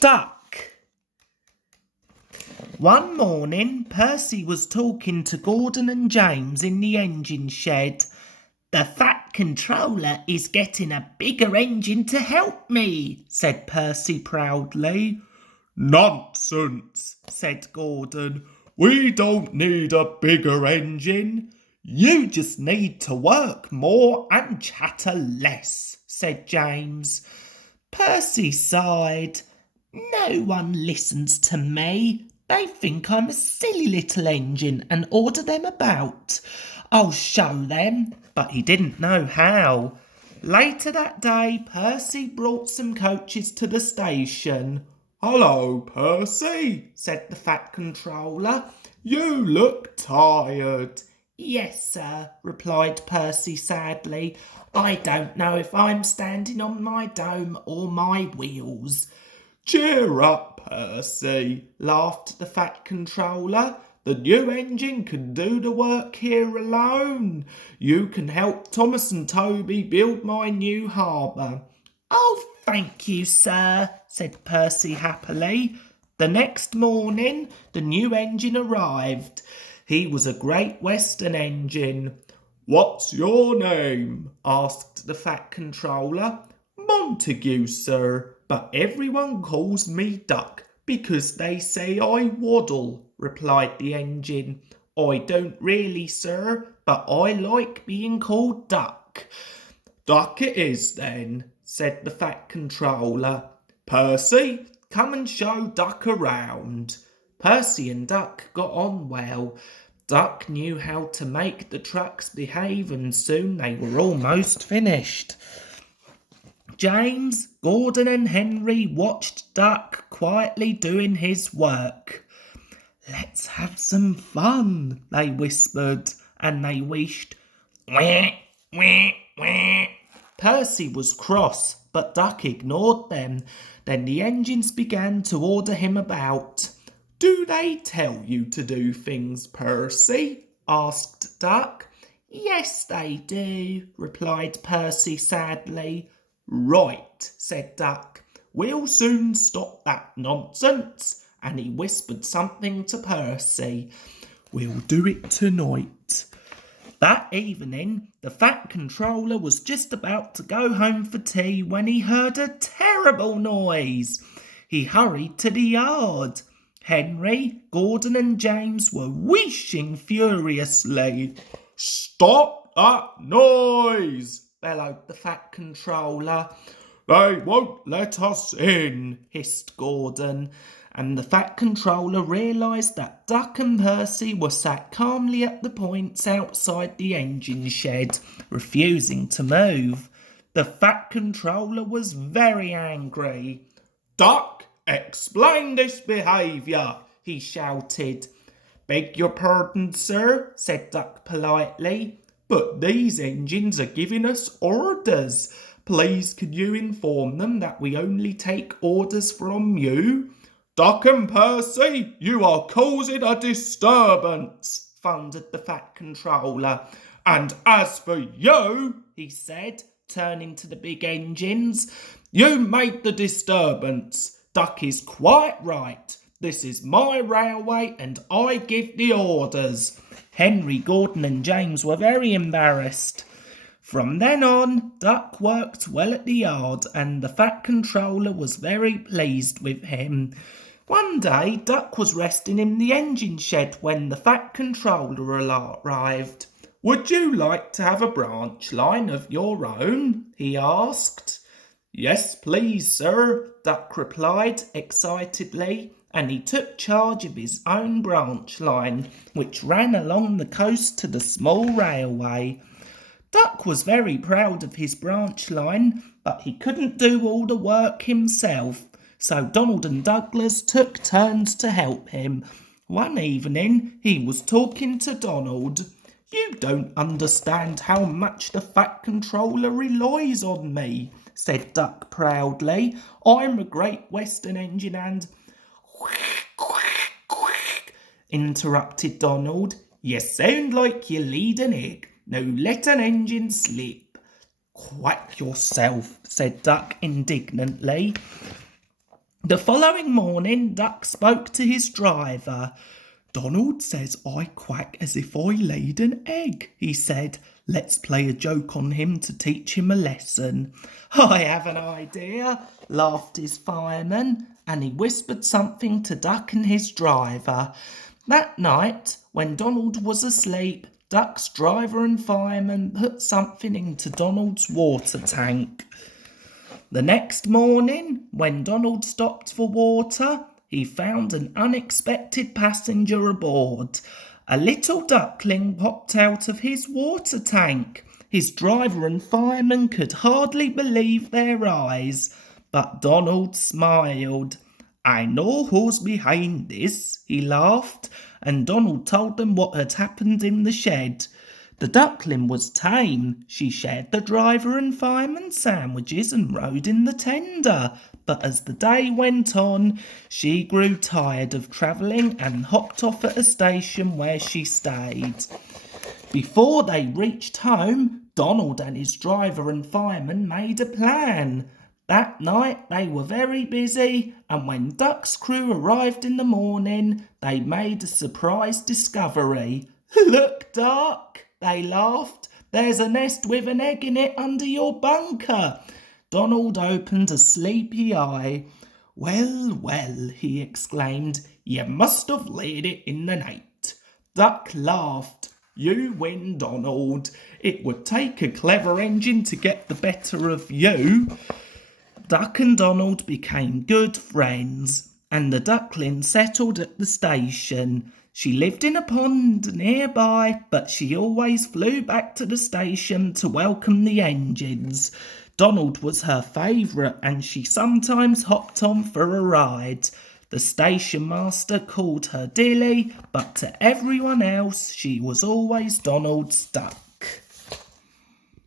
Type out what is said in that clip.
Duck. One morning, Percy was talking to Gordon and James in the engine shed. "The Fat Controller is getting a bigger engine to help me," said Percy proudly. "Nonsense," said Gordon. "We don't need a bigger engine." "You just need to work more and chatter less," said James. Percy sighed. "No one listens to me. They think I'm a silly little engine and order them about. I'll show them," but he didn't know how. Later that day, Percy brought some coaches to the station. "Hello, Percy," said the Fat Controller. "You look tired." "Yes, sir," replied Percy sadly. "I don't know if I'm standing on my dome or my wheels." "Cheer up, Percy," laughed the Fat Controller. "The new engine can do the work here alone. You can help Thomas and Toby build my new harbour." "Oh, thank you, sir," said Percy happily. The next morning, the new engine arrived. He was a Great Western engine. "What's your name?" asked the Fat Controller. "Montague, sir, but everyone calls me Duck because they say I waddle," replied the engine. "I don't really, sir, but I like being called Duck." "Duck it is then," said the Fat Controller. "Percy, come and show Duck around." Percy and Duck got on well. Duck knew how to make the trucks behave, and soon they were almost finished. James, Gordon and Henry watched Duck quietly doing his work. "Let's have some fun," they whispered, and they wished. "Wah, wah, wah." Percy was cross, but Duck ignored them. Then the engines began to order him about. "Do they tell you to do things, Percy?" asked Duck. "Yes, they do," replied Percy sadly. "Right," said Duck. "We'll soon stop that nonsense." And he whispered something to Percy. "We'll do it tonight." That evening, the Fat Controller was just about to go home for tea when he heard a terrible noise. He hurried to the yard. Henry, Gordon and James were wheezing furiously. "Stop that noise!" bellowed the Fat Controller. "They won't let us in," hissed Gordon, and the Fat Controller realised that Duck and Percy were sat calmly at the points outside the engine shed, refusing to move. The Fat Controller was very angry. "Duck, explain this behaviour," he shouted. "Beg your pardon, sir," said Duck politely, "but these engines are giving us orders. Please could you inform them that we only take orders from you?" "Duck and Percy, you are causing a disturbance," thundered the Fat Controller. "And as for you," he said, turning to the big engines, "you made the disturbance. Duck is quite right. This is my railway and I give the orders." Henry, Gordon and James were very embarrassed. From then on, Duck worked well at the yard and the Fat Controller was very pleased with him. One day, Duck was resting in the engine shed when the Fat Controller arrived. "Would you like to have a branch line of your own?" he asked. "Yes, please, sir," Duck replied excitedly, and he took charge of his own branch line, which ran along the coast to the small railway. Duck was very proud of his branch line, but he couldn't do all the work himself, so Donald and Douglas took turns to help him. One evening, he was talking to Donald. "You don't understand how much the Fat Controller relies on me," said Duck proudly. "I'm a Great Western engine and—" interrupted Donald. "You sound like you laid an egg. Now let an engine slip." "Quack yourself," said Duck indignantly. The following morning, Duck spoke to his driver. "Donald says I quack as if I laid an egg," he said. "Let's play a joke on him to teach him a lesson." "I have an idea," laughed his fireman, and he whispered something to Duck and his driver. That night, when Donald was asleep, Duck's driver and fireman put something into Donald's water tank. The next morning, when Donald stopped for water, he found an unexpected passenger aboard. A little duckling popped out of his water tank. His driver and fireman could hardly believe their eyes, but Donald smiled. "I know who's behind this," he laughed, and Donald told them what had happened in the shed. The duckling was tame. She shared the driver and fireman sandwiches and rode in the tender. But as the day went on, she grew tired of travelling and hopped off at a station where she stayed. Before they reached home, Donald and his driver and fireman made a plan. That night they were very busy, and when Duck's crew arrived in the morning, they made a surprise discovery. "Look, Duck," they laughed. "There's a nest with an egg in it under your bunker." Donald opened a sleepy eye. "Well, well," he exclaimed, "you must have laid it in the night." Duck laughed. "You win, Donald. It would take a clever engine to get the better of you." Duck and Donald became good friends, and the duckling settled at the station. She lived in a pond nearby, but she always flew back to the station to welcome the engines. Donald was her favourite, and she sometimes hopped on for a ride. The station master called her Dilly, but to everyone else she was always Donald's duck.